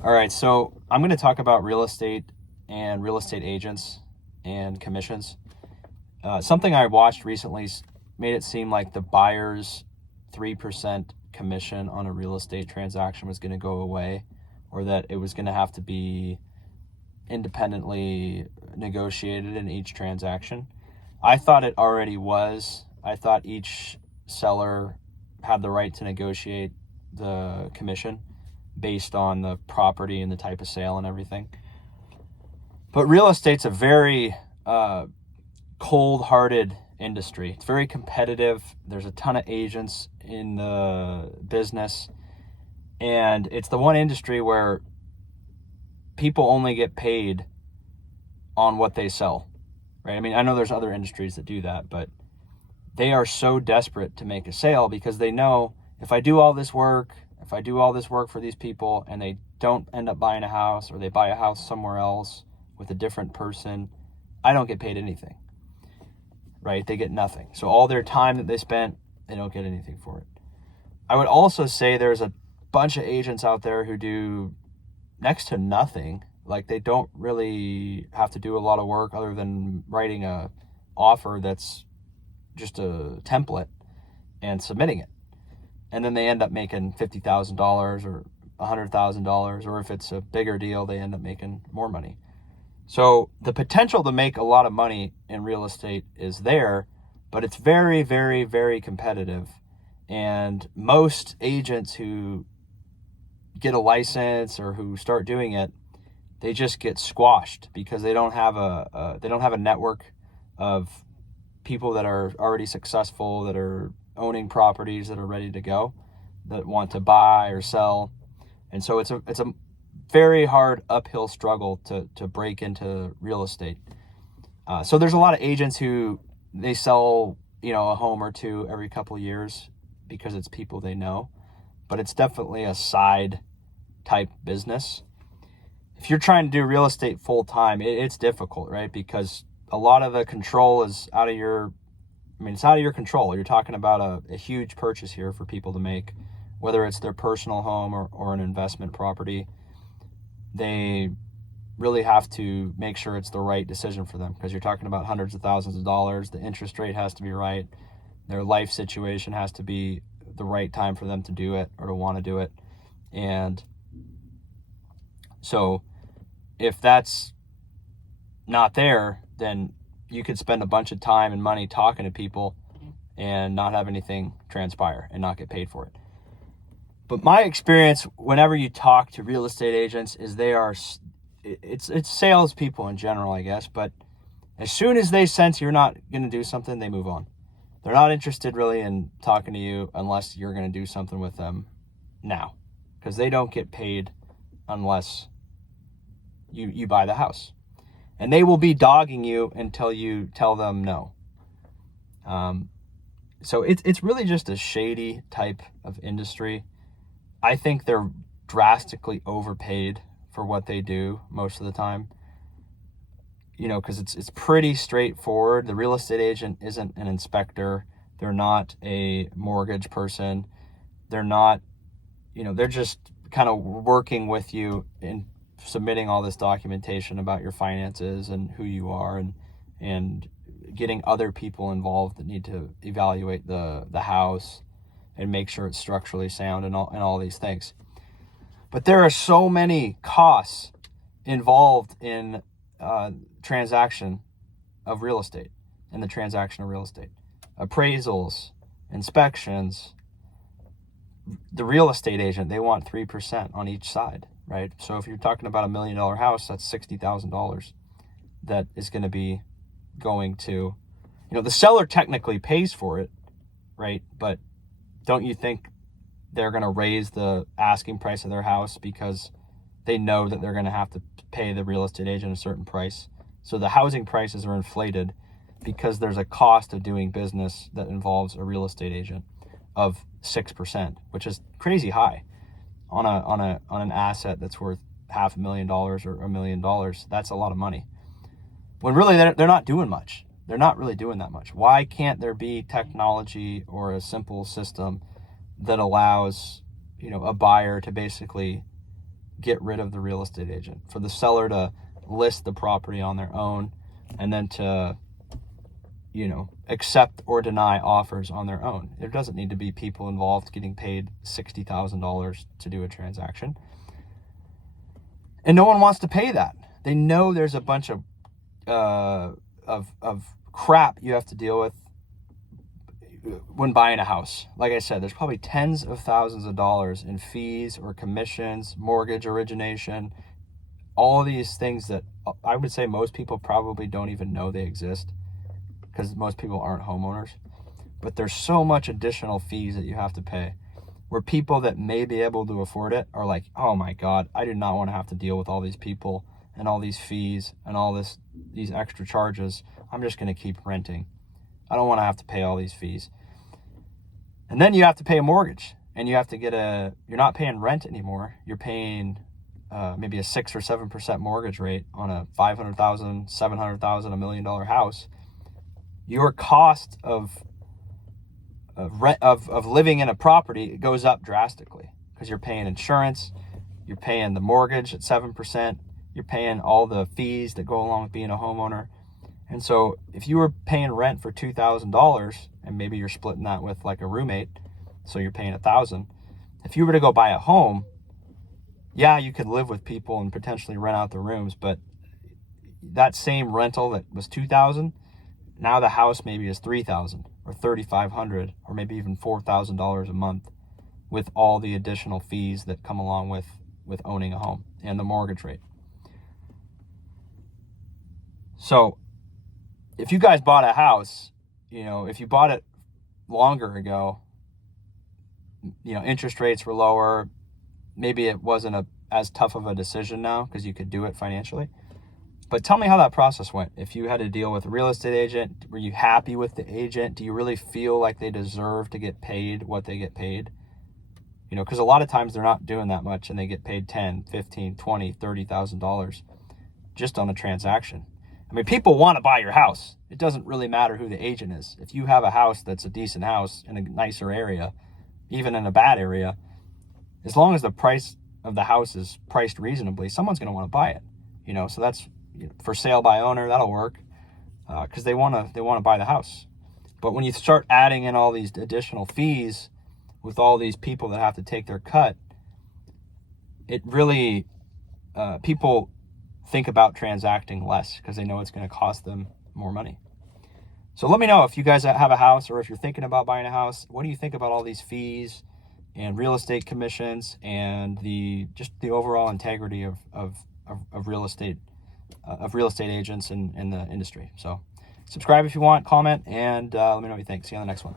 All right, so I'm going to talk about real estate and real estate agents and commissions. Something I watched recently made it seem like the buyer's 3% commission on a real estate transaction was going to go away, or that it was going to have to be independently negotiated in each transaction. I thought it already was. I thought each seller had the right to negotiate the commission based on the property and the type of sale and everything. But real estate's a very cold-hearted industry. It's very competitive. There's a ton of agents in the business, and it's the one industry where people only get paid on what they sell, right? I mean, I know there's other industries that do that, but they are so desperate to make a sale because they know if I do all this work for these people and they don't end up buying a house, or they buy a house somewhere else with a different person, I don't get paid anything, right? They get nothing. So all their time that they spent, they don't get anything for it. I would also say there's a bunch of agents out there who do next to nothing. Like, they don't really have to do a lot of work other than writing a offer that's just a template and submitting it. And then they end up making $50,000 or $100,000, or if it's a bigger deal, they end up making more money. So the potential to make a lot of money in real estate is there, but it's very, very, very competitive. And most agents who get a license or who start doing it, they just get squashed because they don't have a network of people that are already successful, that are owning properties, that are ready to go, that want to buy or sell. And so it's a very hard uphill struggle to break into real estate. So there's a lot of agents who they sell, a home or two every couple of years because it's people they know, but it's definitely a side type business. If you're trying to do real estate full time, it's difficult, right? Because a lot of the control is it's out of your control. You're talking about a huge purchase here for people to make, whether it's their personal home or an investment property. They really have to make sure it's the right decision for them, because you're talking about hundreds of thousands of dollars. The interest rate has to be right. Their life situation has to be the right time for them to do it or to want to do it. And so if that's not there, then you could spend a bunch of time and money talking to people and not have anything transpire and not get paid for it. But my experience, whenever you talk to real estate agents, is it's salespeople in general, I guess. But as soon as they sense you're not going to do something, they move on. They're not interested really in talking to you unless you're going to do something with them now, because they don't get paid unless you buy the house. And they will be dogging you until you tell them no. So it's really just a shady type of industry. I think they're drastically overpaid for what they do most of the time. Because it's pretty straightforward. The real estate agent isn't an inspector. They're not a mortgage person. They're not, they're just kind of working with you in submitting all this documentation about your finances and who you are, and getting other people involved that need to evaluate the house and make sure it's structurally sound and all these things. But there are so many costs involved in transaction of real estate, in the transaction of real estate. Appraisals, inspections. The real estate agent, they want 3% on each side, right? So if you're talking about $1 million house, that's $60,000 that is going to be going to, the seller technically pays for it, right? But don't you think they're going to raise the asking price of their house because they know that they're going to have to pay the real estate agent a certain price? So the housing prices are inflated because there's a cost of doing business that involves a real estate agent of 6%, which is crazy high on an asset that's worth $500,000 or $1 million. That's a lot of money. When really they're not doing much. They're not really doing that much. Why can't there be technology or a simple system that allows, a buyer to basically get rid of the real estate agent, for the seller to list the property on their own, and then to, accept or deny offers on their own. There doesn't need to be people involved getting paid $60,000 to do a transaction. And no one wants to pay that. They know there's a bunch of crap you have to deal with when buying a house. Like I said, there's probably tens of thousands of dollars in fees or commissions, mortgage origination, all these things that I would say most people probably don't even know they exist, because most people aren't homeowners. But there's so much additional fees that you have to pay, where people that may be able to afford it are like, oh my God, I do not want to have to deal with all these people and all these fees and all these extra charges. I'm just going to keep renting. I don't want to have to pay all these fees. And then you have to pay a mortgage, and you have to you're not paying rent anymore. You're paying maybe a 6 or 7% mortgage rate on a $500,000, $700,000, $1 million house. Your cost of living in a property goes up drastically, because you're paying insurance, you're paying the mortgage at 7%, you're paying all the fees that go along with being a homeowner. And so if you were paying rent for $2,000, and maybe you're splitting that with like a roommate, so you're paying $1,000. If you were to go buy a home, yeah, you could live with people and potentially rent out the rooms, but that same rental that was $2,000, now the house maybe is $3,000 or $3,500 or maybe even $4,000 a month, with all the additional fees that come along with owning a home and the mortgage rate. So if you guys bought a house, if you bought it longer ago, interest rates were lower, maybe it wasn't as tough of a decision now because you could do it financially. But tell me how that process went. If you had to deal with a real estate agent, were you happy with the agent? Do you really feel like they deserve to get paid what they get paid? Because a lot of times they're not doing that much, and they get paid $10,000, $15,000, $20,000, $30,000 just on a transaction. I mean, people want to buy your house. It doesn't really matter who the agent is. If you have a house that's a decent house in a nicer area, even in a bad area, as long as the price of the house is priced reasonably, someone's going to want to buy it. So that's for sale by owner. That'll work because they want to buy the house. But when you start adding in all these additional fees with all these people that have to take their cut, it really people think about transacting less because they know it's going to cost them more money. So let me know if you guys have a house, or if you're thinking about buying a house. What do you think about all these fees and real estate commissions and the overall integrity of real estate agents in the industry? So subscribe if you want, comment, and let me know what you think. See you on the next one.